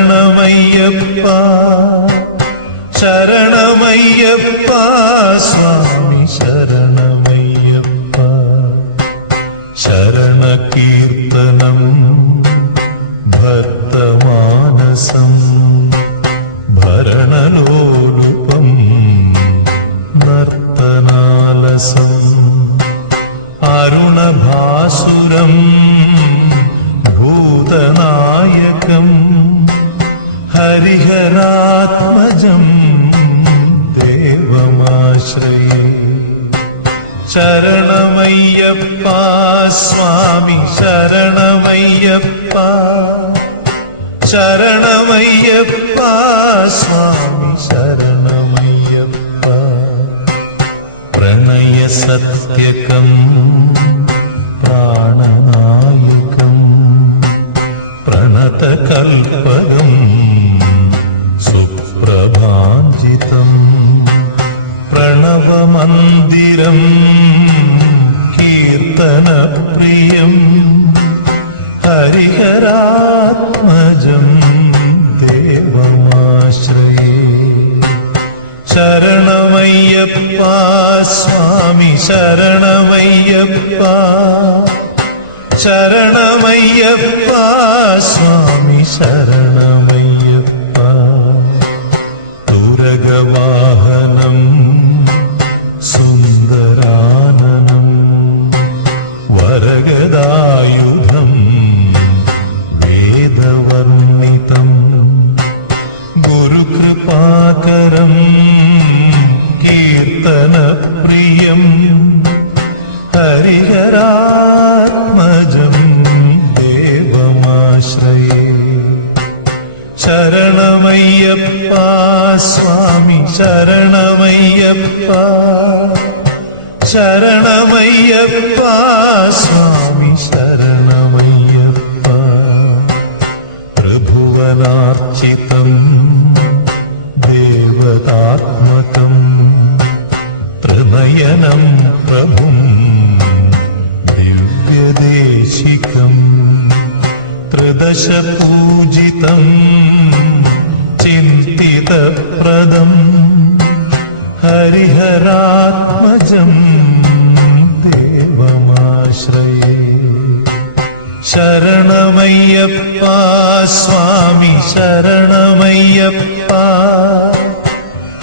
ശരണമയ്യപ്പ ശരണമയ്യപ്പ സ്വാമി ശരണമയ്യപ്പ ശരണകീർത്തനം ഭക്തമാനസം ഭരണലോലുപം നർത്തനാലസം അരുണഭാസുരം ഭൂതനായകം ഹരിഹരാത്മജം ദേവമാശ്രയേ ശരണമയ്യപ്പ സ്വാമി ശരണമയ്യപ്പ ശരണമയ്യപ്പ സ്വാമി ശരണമയ്യപ്പ പ്രണയസത്യകം പ്രാണനായകം പ്രണതകൽപകം സുപ്രഭാഞ്ജിതം പ്രണവമന്ദിരം കീർത്തനപ്രിയം ഹരിഹരാത്മജം ദേവമാശ്രയേ ശരണമയ്യപ്പ സ്വാമി ശരണമയ്യപ്പ ശരണമയ്യപ്പ സ്വാമി ശരണമയ്യപ്പ തുരഗവാഹനം സുന്ദരാനനം വരഗദായുധം വേദവർണിതം ഗുരുകൃപാകരം കീർത്തനപ്രിയം ഹരിഹരാത്മജം ദേവമാശ്രയേ ശരണമയ്യപ്പ സ്വാമി ശരണമയ്യപ്പ ശരണമയ്യപ്പ സ്വാമി ശരണമയ്യപ്പ ത്രിഭുവനാർച്ചിതം ദേവതാത്മകം ത്രിനയനം പ്രഭും ദിവ്യദേശികം ത്രിദശപൂജിതം ചിന്തിതപ്രദം ഹരിഹരാത്മജം ദേവമാശ്രയേ ശരണമയ്യപ്പ സ്വാമി ശരണമയ്യപ്പ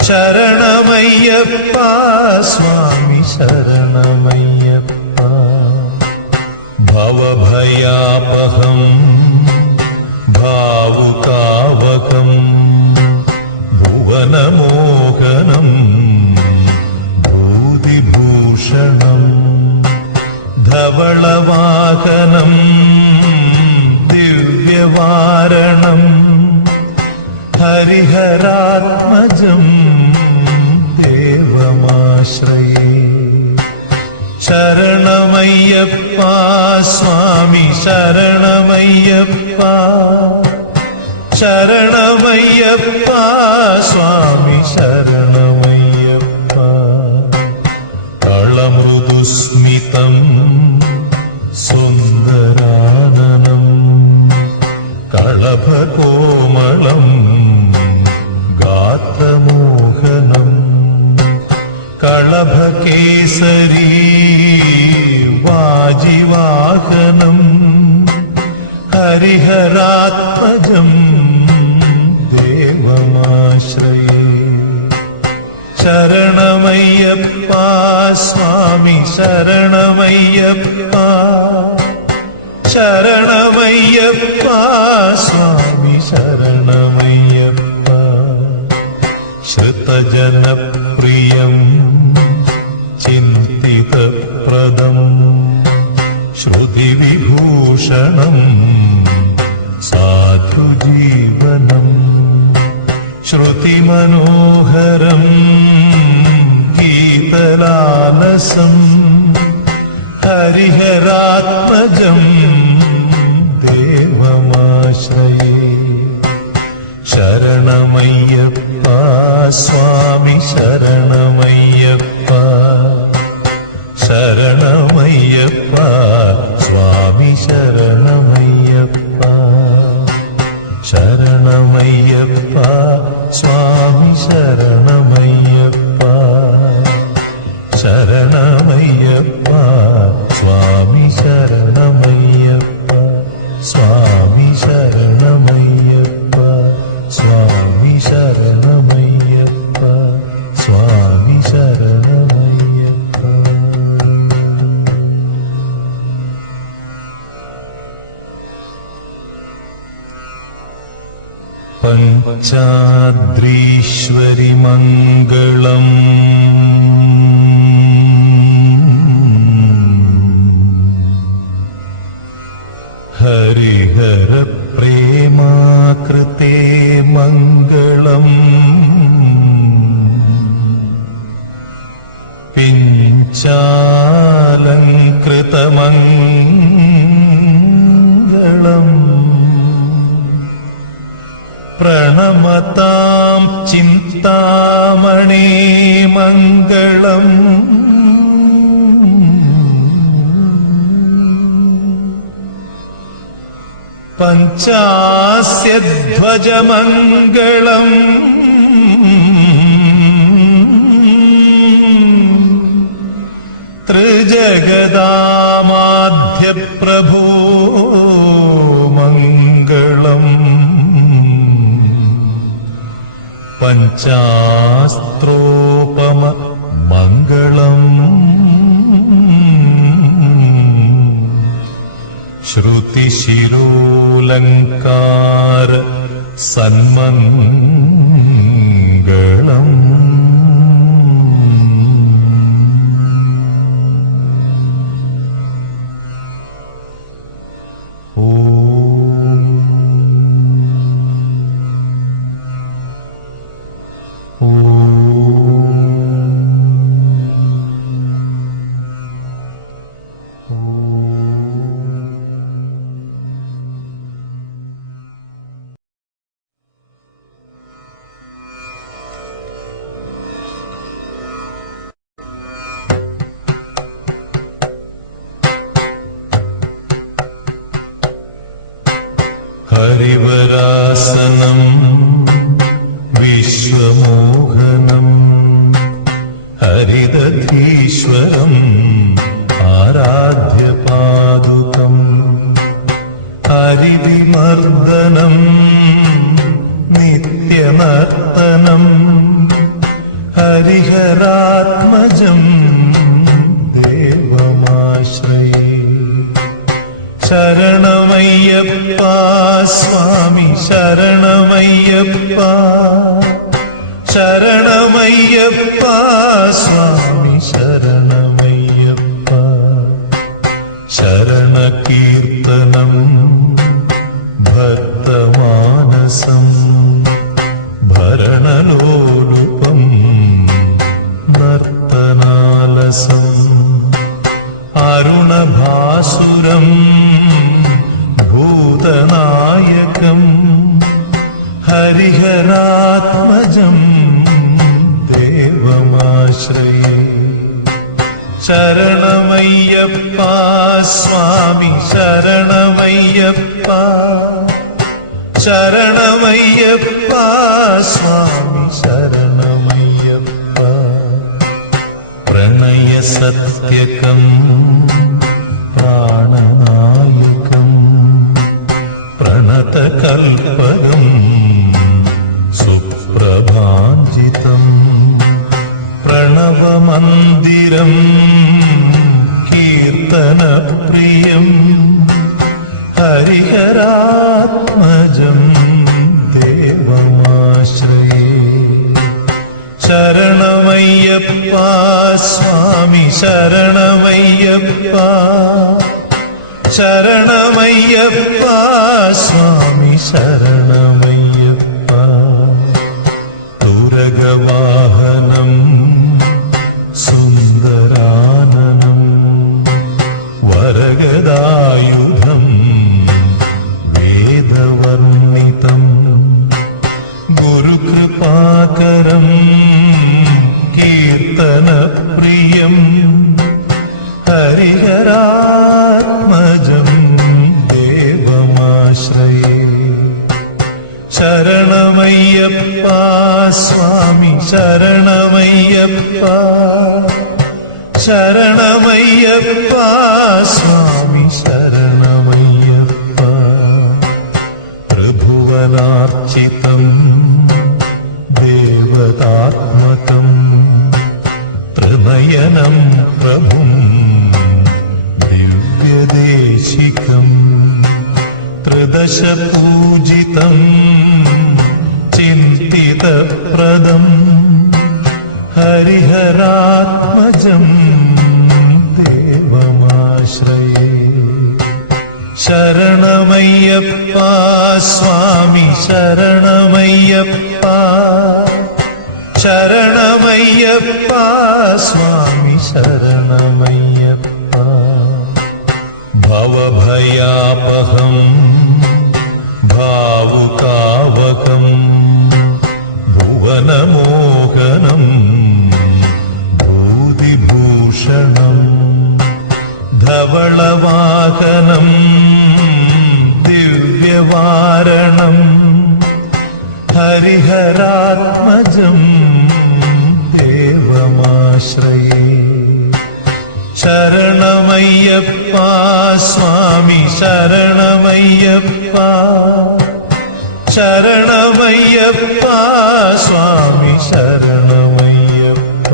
ശരണമയ്യപ്പ സ്വാമി ശരണമയ്യപ്പ ഭവഭയാപഹം ഭാവുകാവകം ഭുവനമോഹനം ഭൂതിഭൂഷണം ധവളവാഹനം ദിവ്യവാരണം ഹരിഹരാത്മജം ദേവമാശ്രയേ ശരണമയ്യപ്പ സ്വാമി ശരണമയ്യപ്പ ശരണമയ്യപ്പ സ്വാമി ശരണമയ്യപ്പ കളമൃദുസ്മിതം സുന്ദരാനനം കളഭകോമളം ഗാത്രമോഹനം കളഭകേസരീ വാജിവാഹനം ഹരിഹരാത്മജം ദേവമാശ്രയേ ശരണമയ്യപ്പ സ്വാമി ശരണമയ്യപ്പ ശരണമയ്യപ്പ സ്വാമി ശരണമയ്യപ്പ ശ്രുതജനപ്രിയം ചിന്തിതപ്രദം ശ്രുതിവിഭൂഷണം സാധുജീവനം ശ്രുതിമനോഹരം ഗീതലാലസം ഹരിഹരാത്മജം ദേവമാശ്രയേ ശരണമയ്യപ്പ സ്വാമി ശരണമയ്യപ്പ ശരണമയ്യപ്പ സ്വാമി ശരണമയ്യപ്പ ശരണ ശരണമയ്യപ്പ സ്വാമി ശരണമയ്യപ്പ ശരണമയ്യപ്പ സ്വാമി ശരണമയ്യപ്പ സ്വാമി ശരണമയ്യപ്പ സ്വാമി ശരണമയ്യപ്പ സ്വാമി ശരണമയ്യപ്പ. പഞ്ചാദ്രീശ്വരി മംഗളം ഹരിഹര പ്രേമാകൃതേ മംഗളം പിഞ്ചാലങ്കൃതമംഗളം പ്രണമതാം ചിന്താമണി മംഗളം പഞ്ചാസ്യധ്വജമംഗളം ത്രിജഗദാമാധ്യപ്രഭോ മംഗളം പഞ്ചാസ്ത്രോപമ മംഗളം ശ്രുതിശിരോലങ്കാര സന്മംഗളം ഹരിവരാസനം വിശ്വമോഹനം ഹരിദധീശ്വരം ആരാധ്യപാദുകം ഹരിവിമർദ്ദനം നിത്യനർത്തനം ഹരിഹരാത്മജം ദേവമാശ്രയേ. ശരണമയ്യപ്പ സ്വാമി ശരണമയ്യപ്പ ശരണമയ്യപ്പ സ്വാമി ശരണമയ്യപ്പ ശരണകീർത്തനം ഭക്തമാനസം ഭരണലോലുപം നർത്തനാലസം അരുണഭാസുരം ഭൂതനായകം ഹരിഹരാത്മജം ദേവമാശ്രയേ. ശരണമയ്യപ്പ സ്വാമി ശരണമയ്യപ്പ ശരണമയ്യപ്പ സ്വാമി ശരണമയ്യപ്പ പ്രണയസത്യകം പ്രാണനായകം പ്രണതകൽപകം സുപ്രഭാഞ്ജിതം പ്രണവമന്ദിരം കീർത്തനപ്രിയം ഹരിഹരാത്മജം ദേവമാശ്രയേ. ശരണമയ്യപ്പ സ്വാമി ശരണമയ്യപ്പ ശരണമയ്യപ്പ സ്വാമി ശരണമയ്യപ്പ തുരഗവാഹനം സുന്ദരാനനം വരഗദായുധം വേദവർണിതം ഗുരുകൃപാകരം കീർത്തനപ്രിയം ഹരിഹരാത്മജം ദേവമാശ്രയേ. ശരണമയ്യപ്പ സ്വാമി ശരണമയ്യപ്പ ശരണമയ്യപ്പ സ്വാമി ശരണമയ്യപ്പ ത്രിഭുവനാർച്ചിതം ദേവതാത്മകം ത്രിനയനം പ്രഭും ദിവ്യദേശികം ത്രിദശപൂജിതം ചിന്തിതപ്രദം ഹരിഹരാത്മജം ദേവമാശ്രയേ ശരണമയ്യപ്പ സ്വാമി ശരണമയ്യപ്പ ശരണമയ്യപ്പ സ്വാമി ശരണമയ്യപ്പ ഭവഭയാപഹം ഭാവുകാവകം ഭുവനമോഹനം ഭൂതിഭൂഷണം ധവളവാഹനം ദിവ്യവാരണം ഹരിഹരാത്മജം ദേവമാശ്രയേ ശരണമയ്യപ്പ സ്വാമി ശരണമയ്യപ്പ ശരണമയ്യപ്പ സ്വാമി ശരണമയ്യപ്പ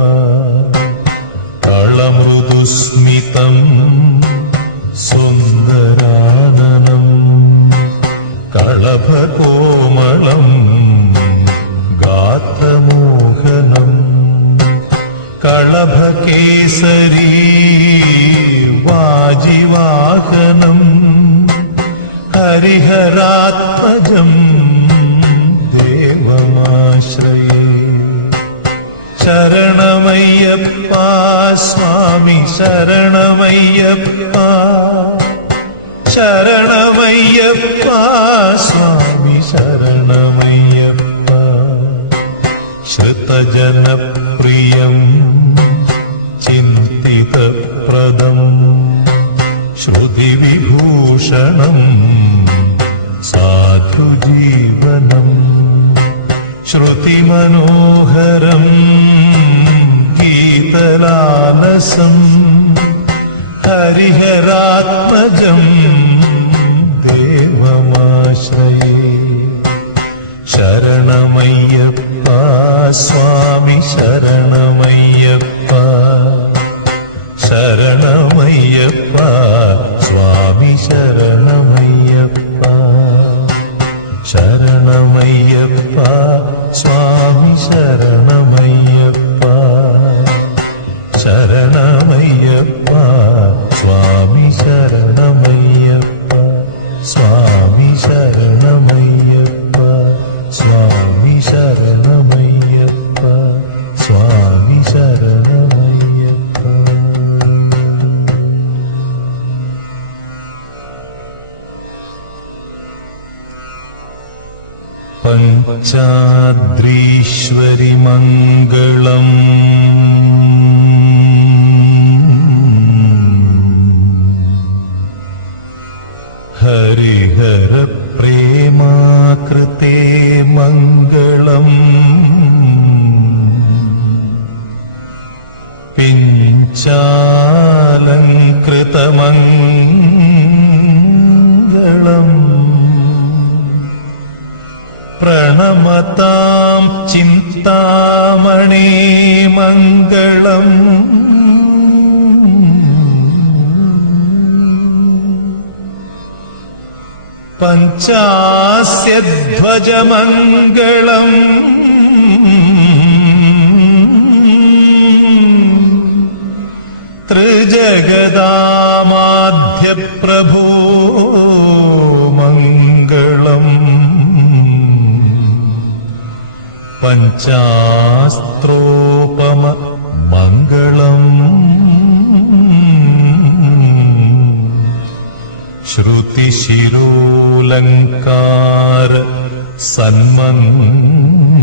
കളമൃദുസ്മിതം സുന്ദരാനനം കളഭകോമളം ഗാത്രമോഹനം കളഭകേസരീ വാജിവാഹനം ഹരിഹരാത്മജം ദേവമാശ്രയേ ശരണമയ്യപ്പ സ്വാമി ശരണമയ്യപ്പ ശരണമയ്യപ്പ സ്വാമി ശരണമയ്യപ്പ ശ്രുതജനപ്രിയം ചിന്തിതപ്രദം ശ്രുതിവിഭൂഷണം സാധുജീവനം ശ്രുതിമനോഹരം ഗീതലാലസം ഹരിഹരാത്മജം ദേവമാശ്രയേ ശരണമയ്യപ്പ സ്വാമി ശരണമയ്യപ്പ ശരണമയ്യപ്പ സ്വാമി ശരണമയ്യപ്പ ശരണമയ്യപ്പ സ്വാമി ശരണമയ്യപ്പ ശരണമയ്യപ്പ സ്വാമി ശരണമയ്യപ്പ സ്വാമി ശരണമയ്യപ്പ സ്വാമി ശരണമയ്യപ്പ സ്വാമി ശരണമയ്യപ്പ പഞ്ചാദ്രീശ്വരി മംഗളം ഹരിഹര പ്രേമാകൃതേ മംഗളം പിഞ്ചാലങ്കൃതമംഗളം പ്രണമതാം ചിന്താമണി മംഗളം പഞ്ചാസ്യധ്വജമംഗളം ത്രിജഗദാമാധ്യപ്രഭോ മംഗളം പഞ്ചാസ്ത്രോപമ മംഗളം ശ്രുതിശിരോലങ്കാര സന്മംഗളം